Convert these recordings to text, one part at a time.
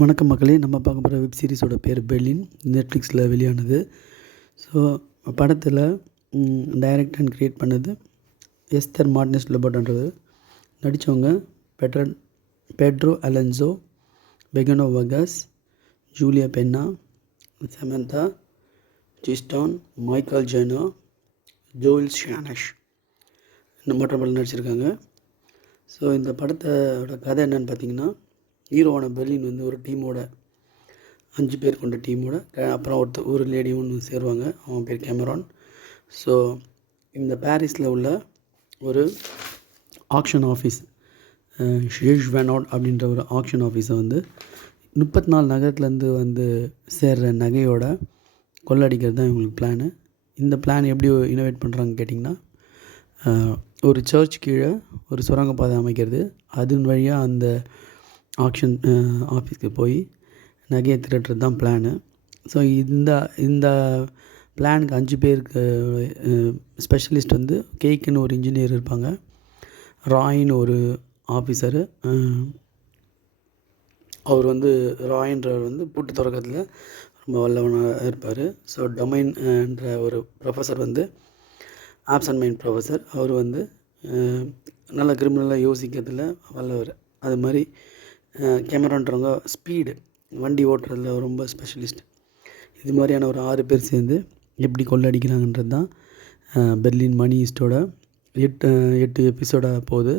வணக்கம் மக்களே. நம்ம பார்க்க போகிற வெப் சீரிஸோட பேர் பெர்லின். நெட்ஃப்ளிக்ஸில் வெளியானது. ஸோ படத்தில் டைரக்ட் அண்ட் கிரியேட் பண்ணது எஸ்தர் மார்டினஸ் லொபோட்டோன்றது. நடித்தவங்க Pedro Alonso, Begoña Vargas, Julio Peña, Samantha ஜிஸ்டான், மைக்கேல் ஜெனா, ஜோயில் ஷானஷ் இந்த மற்ற படம் நடிச்சிருக்காங்க. ஸோ இந்த படத்தோட கதை என்னென்னு பார்த்தீங்கன்னா, ஹீரோவான பெர்லின் வந்து ஒரு டீமோட 5 பேர் கொண்ட டீமோட அப்புறம் ஒரு லேடி ஒன்று சேருவாங்க. அவன் பேர் கேமரான். ஸோ இந்த பாரிஸில் உள்ள ஒரு ஆக்ஷன் ஆஃபீஸ், ஷேஷ் வெனாட் அப்படின்ற ஒரு ஆக்ஷன் ஆஃபீஸை வந்து 34 நகரத்துலேருந்து வந்து சேர்கிற நகையோட கொள்ளடிக்கிறது தான் இவங்களுக்கு பிளானு. இந்த பிளான் எப்படி இனோவேட் பண்ணுறாங்க கேட்டிங்கன்னா, ஒரு சர்ச் கீழே ஒரு சுரங்கப்பாதை அமைக்கிறது. அதன் வழியாக அந்த ஆக்ஷன் ஆஃபீஸ்க்கு போய் நகையை திருடுறது தான் பிளானு. ஸோ இந்த பிளானுக்கு 5 பேருக்கு ஸ்பெஷலிஸ்ட் வந்து கேக்குன்னு ஒரு இன்ஜினியர் இருப்பாங்க, ராயின்னு ஒரு ஆஃபீஸரு, அவர் வந்து ராயின்றவர் வந்து பூட்டு திறக்கிறதுல ரொம்ப வல்லவனாக இருப்பார். ஸோ டொமைன் என்ற ஒரு ப்ரொஃபஸர் வந்து ஆப்சன்ட் மைண்ட் ப்ரொஃபஸர், அவர் வந்து நல்ல கிரிமினலாக யோசிக்கிறதுல வல்லவர். அது மாதிரி கேமரான்றவங்க ஸ்பீடு வண்டி ஓட்டுறதுல ரொம்ப ஸ்பெஷலிஸ்ட். இது மாதிரியான ஒரு 6 பேர் சேர்ந்து எப்படி கொள்ளடிக்கிறாங்கன்றது தான் பெர்லின் மணி ஈஸ்ட்டோட 8 எபிசோடாக போகுது.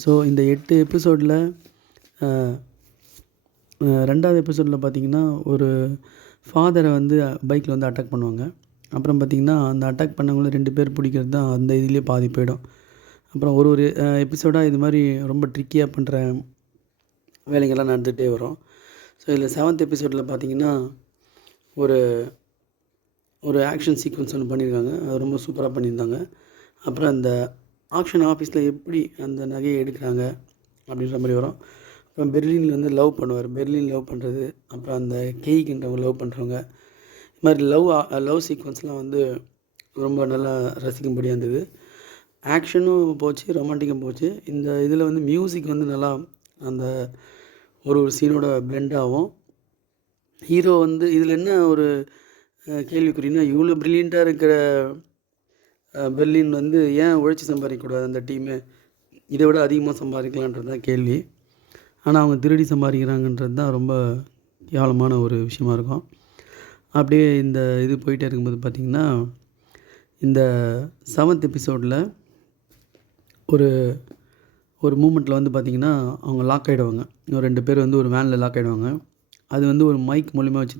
ஸோ இந்த 8 எபிசோடில் 2வது எபிசோடில் பார்த்திங்கன்னா, ஒரு ஃபாதரை வந்து பைக்கில் வந்து அட்டாக் பண்ணுவாங்க. அப்புறம் பார்த்திங்கன்னா, அந்த அட்டாக் பண்ணவங்கள 2 பேர் பிடிக்கிறது தான் அந்த இதுலேயே பாதி போயிடும். அப்புறம் ஒரு எபிசோடாக இது மாதிரி ரொம்ப ட்ரிக்கியாக பண்ணுற வேலைங்கள்லாம் நடந்துகிட்டே வரும். ஸோ இதில் 7th எபிசோடில் பார்த்திங்கன்னா, ஒரு ஆக்ஷன் சீக்வன்ஸ் ஒன்று பண்ணியிருக்காங்க. அது ரொம்ப சூப்பராக பண்ணியிருந்தாங்க. அப்புறம் அந்த ஆக்ஷன் ஆஃபீஸில் எப்படி அந்த நகையை எடுக்கிறாங்க அப்படின்ற மாதிரி வரும். அப்புறம் பெர்லினில் வந்து லவ் பண்ணுவார், பெர்லின் லவ் பண்ணுறது, அப்புறம் அந்த கேய்க்குன்றவங்க லவ் பண்ணுறவங்க, இது மாதிரி லவ் சீக்வன்ஸ்லாம் வந்து ரொம்ப நல்லா ரசிக்கும்படியாக இருந்தது. ஆக்ஷனும் போச்சு, ரொமான்டிக்கும் போச்சு. இந்த இதில் வந்து மியூசிக் வந்து நல்லா அந்த ஒரு சீனோட பிளெண்ட் ஆகும். ஹீரோ வந்து இதில் என்ன ஒரு கேள்விக்குறின்னா, இவ்வளோ ப்ரில்லியண்ட்டாக இருக்கிற பெர்லின் வந்து ஏன் உழைச்சி சம்பாதிக்கக்கூடாது அந்த டீமு, இதை விட அதிகமாக சம்பாதிக்கலான்றது தான் கேள்வி. ஆனால் அவங்க திருடி சம்பாதிக்கிறாங்கன்றது தான் ரொம்ப கேவலமான ஒரு விஷயமா இருக்கும். அப்படியே இந்த இது போயிட்டே இருக்கும்போது பார்த்திங்கன்னா, இந்த 7th எபிசோடில் ஒரு மூமெண்ட்டில் வந்து பார்த்திங்கன்னா, அவங்க லாக் ஆகிடுவாங்க. இன்னும் 2 பேர் வந்து ஒரு வேனில் லாக் ஆகிடுவாங்க. அது வந்து ஒரு மைக் மூலிமா வச்சு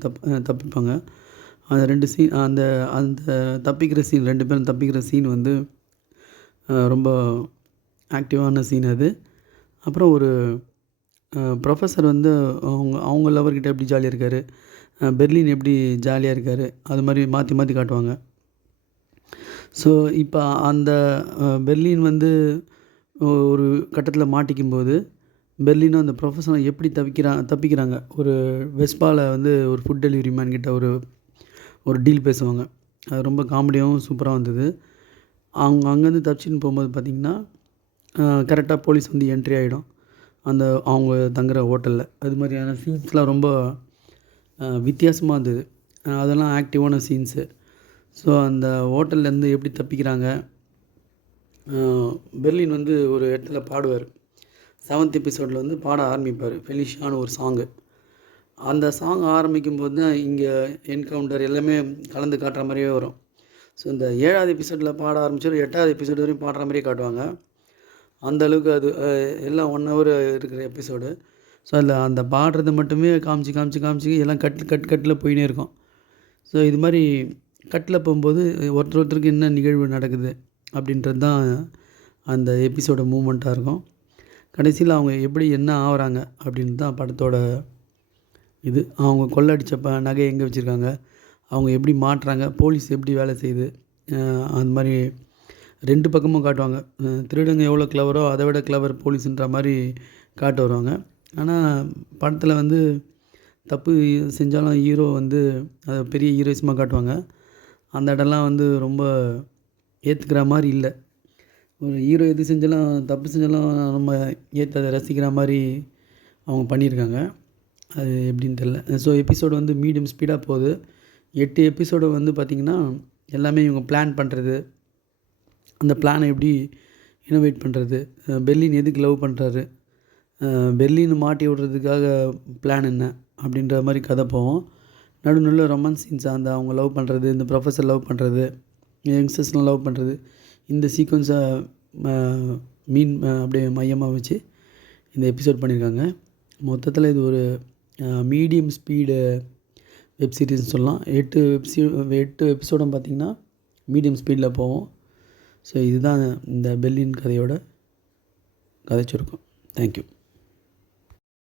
தப்பிப்பாங்க. அந்த 2 சீன், அந்த தப்பிக்கிற சீன், 2 பேரும் தப்பிக்கிற சீன் வந்து ரொம்ப ஆக்டிவான சீன் அது. அப்புறம் ஒரு ப்ரொஃபஸர் வந்து அவங்க லவர்கிட்ட எப்படி ஜாலியாக இருக்கார், பெர்லின் எப்படி ஜாலியாக இருக்கார், அது மாதிரி மாற்றி மாற்றி காட்டுவாங்க. ஸோ இப்போ அந்த பெர்லின் வந்து ஒரு கட்டத்தில் மாட்டிக்கும்போது, பெர்லினும் அந்த ப்ரொஃபஸரும் எப்படி தப்பிக்கிறாங்க. ஒரு வெஸ்பாவில் வந்து ஒரு ஃபுட் டெலிவரி மேன் கிட்ட ஒரு டீல் பேசுவாங்க. அது ரொம்ப காமெடியாகவும் சூப்பராக வந்தது. அவங்க அங்கேருந்து தப்பிச்சின்னு போகும்போது பார்த்திங்கன்னா, கரெக்டாக போலீஸ் வந்து என்ட்ரி ஆகிடும் அவங்க தங்குற ஹோட்டலில். அது மாதிரியான சீன்ஸ்லாம் ரொம்ப வித்தியாசமாக இருந்தது. அதெல்லாம் ஆக்டிவான சீன்ஸு. ஸோ அந்த ஹோட்டல்லேருந்து எப்படி தப்பிக்கிறாங்க. பெர்லின் வந்து ஒரு இடத்துல பாடுவார். 7th எபிசோடில் வந்து பாட ஆரம்பிப்பார், ஃபெலிஷியான்னு ஒரு சாங்கு. அந்த சாங் ஆரம்பிக்கும்போது தான் இங்கே என்கவுண்டர் எல்லாமே கலந்து காட்டுற மாதிரியே வரும். ஸோ இந்த 7வது எபிசோடில் பாட ஆரம்பிச்சாலும் 8வது எபிசோடு வரையும் பாடுற மாதிரியே காட்டுவாங்க. அந்தளவுக்கு அது எல்லாம் 1 hour இருக்கிற எபிசோடு. ஸோ அதில் அந்த பாடுறது மட்டுமே காமிச்சு எல்லாம் கட்டில் போயினே இருக்கும். ஸோ இது மாதிரி கட்டில் போகும்போது ஒருத்தருக்கு என்ன நிகழ்வு நடக்குது அப்படின்றது தான் அந்த எபிசோட மூமெண்ட்டாக இருக்கும். கடைசியில் அவங்க எப்படி என்ன ஆகுறாங்க அப்படின்னு தான் படத்தோட இது. அவங்க கொள்ளடிச்ச நகை எங்கே வச்சுருக்காங்க, அவங்க எப்படி மாட்டுறாங்க, போலீஸ் எப்படி வேலை செய்யுது, அந்த மாதிரி 2 பக்கமும் காட்டுவாங்க. திருடங்க எவ்வளோ கிளவரோ அதை விட கிளவர் போலீஸுன்ற மாதிரி காட்டு வருவாங்க. ஆனால் படத்தில் வந்து தப்பு செஞ்சாலும் ஹீரோ வந்து அதை பெரிய ஹீரோயிசமாக காட்டுவாங்க. அந்த இடம்லாம் வந்து ரொம்ப ஏற்றுக்கிற மாதிரி இல்லை. ஒரு ஹீரோ எது செஞ்சாலும், தப்பு செஞ்சாலும் நம்ம ஏற்று அதை ரசிக்கிற மாதிரி அவங்க பண்ணியிருக்காங்க. அது எப்படின்னு தெரில. ஸோ எபிசோடு வந்து மீடியம் ஸ்பீடாக போகுது. 8 எபிசோடு வந்து பார்த்திங்கன்னா எல்லாமே இவங்க பிளான் பண்ணுறது, அந்த பிளானை எப்படி இனோவேட் பண்ணுறது, பெர்லின் எதுக்கு லவ் பண்ணுறாரு, பெர்லினை மாட்டி விடுறதுக்காக பிளான் என்ன அப்படின்ற மாதிரி கதை போகும். நடுநடுவில் ரொமான்ஸ் சீன்ஸ், அந்த அவங்க லவ் பண்ணுறது, இந்த ப்ரொஃபஸர் லவ் பண்ணுறது, யங்ஸ்டர்ஸ்லாம் லவ் பண்ணுறது, இந்த சீக்வன்ஸை அப்படியே மையமாக வச்சு இந்த எபிசோட் பண்ணியிருக்காங்க. மொத்தத்தில் இது ஒரு மீடியம் ஸ்பீடு வெப் சீரிஸ்னு சொல்லலாம். 8 எபிசோடும் பார்த்திங்கன்னா மீடியம் ஸ்பீடில் போகும். ஸோ இதுதான் இந்த பெர்லின் கதையோட கதை சுருக்கம். தேங்க்யூ.